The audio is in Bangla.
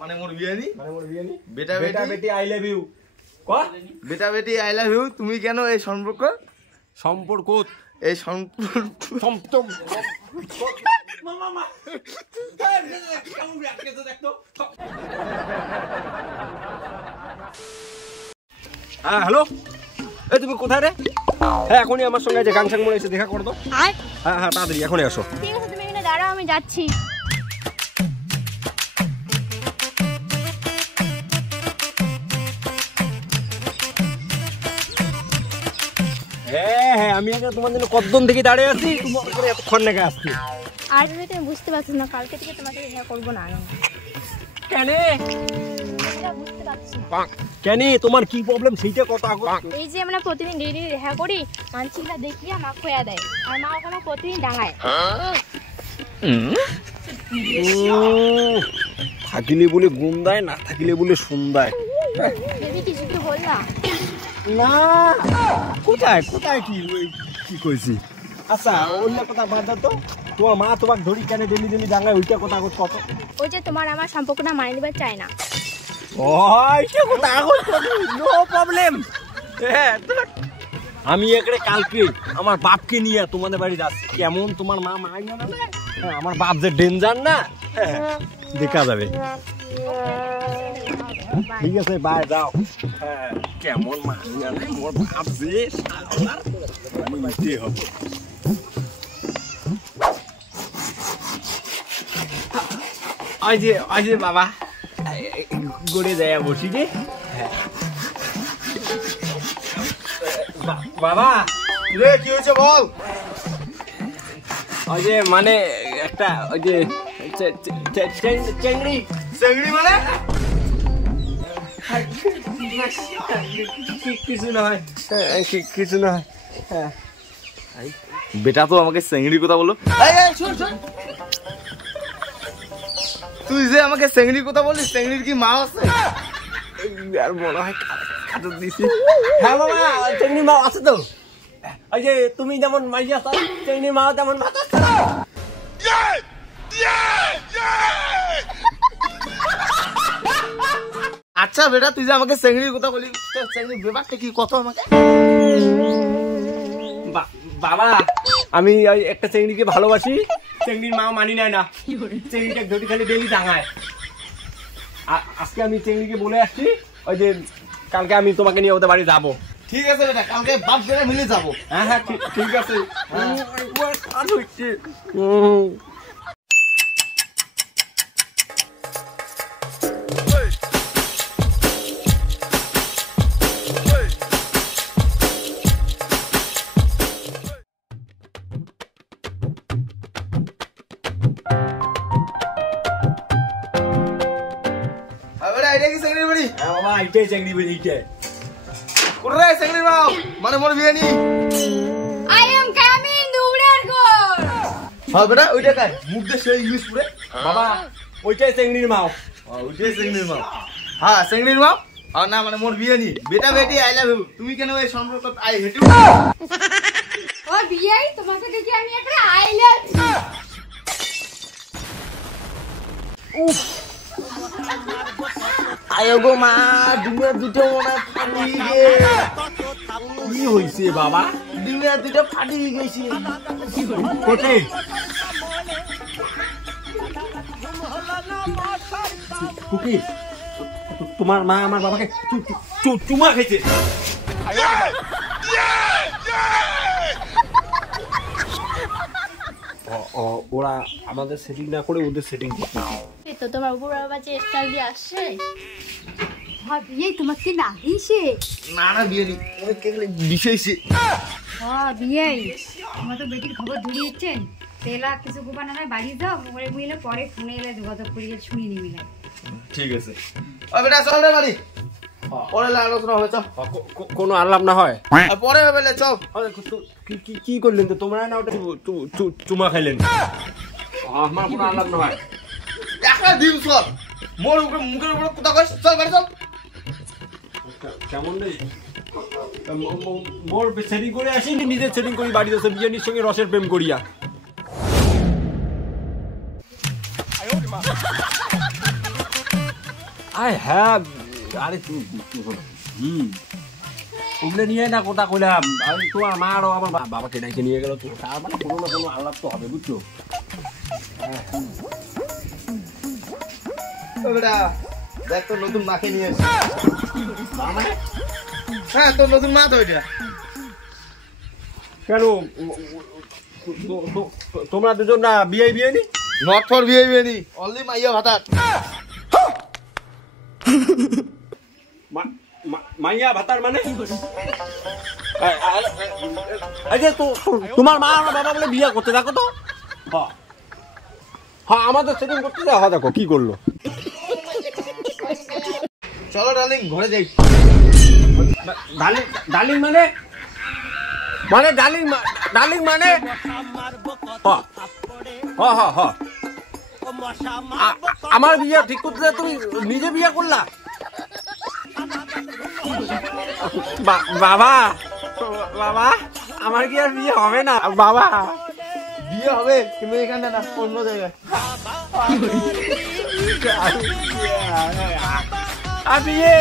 মানে মোর বিয়ানি বেটা বেটি আই লাভ ইউ ক বেটা বেটি আই লাভ ইউ তুমি কেন এই সম্পর্ক এই সম্পর্ক হ্যাঁ হ্যালো এই তুমি কোথায় রে? হ্যাঁ এখনই আমার সঙ্গে যে গাংসাং মোড়ে এসে দেখা করে দাও। হ্যাঁ হ্যাঁ তাড়াতাড়ি এখনই আসো। ঠিক আছে তুমি এখানে দাঁড়াও আমি যাচ্ছি। হ্যাঁ হ্যাঁ আমি আগে তোমার জন্য কতদিন থেকে দাঁড়িয়ে আছি, তোমার করে এতক্ষণ লেগে আসছি। আর তুমি বুঝতে পারছো না কালকে থেকে তোমাকে দেখা করবো না। কেন বুঝতে পারছি না কেন তোমার কি প্রবলেম সেইটা কথা আগো। এই যে আমরা প্রতিদিন ডেইলি দেখা করি মানছিলা দেখিয়া মা খোয়া দেয় আর মা ওখানে প্রতিদিন ডাঙায়। থাকিলে বলে গুণ দেয়, না থাকিলে বলে শুন দেয়। বেবি কিছু কি বললাম না কোথায় কোথায় কি কইছি? আচ্ছা অন্য কথা বাদ দাও তো, তোমার মা তোমাকে ধরি কেন ডেলি ডেলি ডাঙায় ওইটা কথা কত? ওই যে তোমার আমার সম্পর্কটা মানিয়ে নিবার চায় না। ওইটা কথা আগো, নো প্রবলেম। হ্যাঁ আমি একরে কালকে আমার বাপকে নিয়ে তোমাদের বাড়ি যাচ্ছি। কেমন তোমার মা মাই না? হ্যাঁ আমার বাপ যে ডেঞ্জার না, দেখা যাবে। ঠিক আছে বাই যাও। হ্যাঁ কেমন মাই না মোর বাপ যে হবে। ওই যে বাবা গড়ে যায় বসি রে। বাবা রে কি হয়েছে বল। ওই যে মানে একটা ওই যে চেংড়ি মানে কিছু নয় কিছু নয়। হ্যাঁ বেটা তো আমাকে চেংড়ি কথা বললো। তুই যে আমাকে চেংড়ির কথা বললি, চেংড়ির কি মা আছে? আর মনে হয় খাটত দিছি। হ্যাঁ বাবা চেংড়ির মা আছে তো। ওই যে তুমি যেমন মাইয়া আছো চেংড়ির মা তেমন মাথা আছে। আচ্ছা বেটা তুই যে আমাকে চেংড়ির কথা বলি, চেংড়ির ব্যাপারটা কি কত আমাকে? বাবা আমি ওই একটা চেংড়িকে ভালোবাসি, চেংড়ির মা মানি নেয় না, চেংড়িটা ধরি খালি ডেলি ডাঙায়। আজকে আমি চেংড়িকে বলে আসছি ওই যে কালকে আমি তোমাকে নিয়ে ওদের বাড়ি যাবো। ঠিক আছে বেটা কালকে বাপ বেটা মিলে যাবো। হ্যাঁ হ্যাঁ ঠিক আছে। বাবা এইটাই চেংড়ি বাড়ি, এইটাই কোথায় চেংড়ির মা? মানে মোর বিয়ানি। আই এম কামিং দুবড়ার ঘর। হ্যাঁ বেটা ওইটা কাই মুখ দিয়ে সেই ইউজ করে। বাবা ওইটাই চেংড়ির মা। ওইটাই চেংড়ির মা। হ্যাঁ চেংড়ির মা। আর না মানে মোর বিয়ানি বেটা বেটি আই লাভ ইউ তুমি কেন এই সম্পর্ক আই হেট ইউ? ও বিয়াই তোমাকে দেখি আমি একটা আই লাভ ইউ। উফ আয়ো গো মা দুনিয়া দুটো মনে ফাটি গে। কি হইছে বাবা? দুনিয়া দুটো ফাটি গেছে। কোথায় কুকি তোমার মা আমার বাবাকে চুমা খেয়েছে। ওরা আমাদের সেটিং না করে ওদের সেটিং করতে। তো তোমার উপর বাবা যে স্টাইল দিয়ে আসছে। হ্যাঁ বিয়ে তোমাকে না হিসে না না বিয়ানি ওই কেকলে বিষয়ছে। হ্যাঁ বিয়ে তোমার তো বেটির খবর ধরিয়েছেন তেলা কিছু গোপানা নয় বাড়ি যাও পরে বুঝলে পরে ফোনে এলে যোগাযোগ করিয়ে শুনে নিবি না। ঠিক আছে ও বেটা চল রে বাড়ি। পরে আলোচনা হবে চল। কোনো আলাপ না হয় পরে হবে চল। কি করলেন তো তোমরা না ওটা চুমা খাইলেন? আমার কোনো আলাপ না হয়। একটা দিন চল মোর উপরে মুখের উপরে কথা কইছ চল বাড়ি চল। কেমন নেই মোর সেটিং করে আসি নিজের সেটিং করি বাড়িতে এসে বিয়ানির সঙ্গে রসের প্রেম করিয়া। আরে হ্যাঁ, আরে ওগুলো নিয়ে না কথা কইলাম, আমি তোমার মা আর আমার বাবাকে ডাইকে নিয়ে গেল তো, তার মানে কোনো না কোনো আলাপ তো হবে, বুঝছো? ও বেটা দেখ তোর নতুন মাকে নিয়ে এসে। হ্যাঁ তোর নতুন মা তো এটা। কেন তোমরা দুজন না বিয়ে নি? নট ফর বিয়ে নি, অনলি মাইয়া ভাতার। মাইয়া ভাতার মানে? তোমার মা আর বাবা বলে বিয়ে করতে, দেখো তো। হ্যাঁ আমাদের সেটিং করতে যাও, দেখো কি করলো। চলো ডার্লিং ঘরে যাই। ডার্লিং মানে ডার্লিং মানে আমার বিয়ে ঠিক করতে তুমি নিজে বিয়ে করলা? বাবা বাবা আমার কি আর বিয়ে হবে না বাবা? বিয়ে হবে কিন্তু এখানে না, অন্য জায়গায়। বিয়ে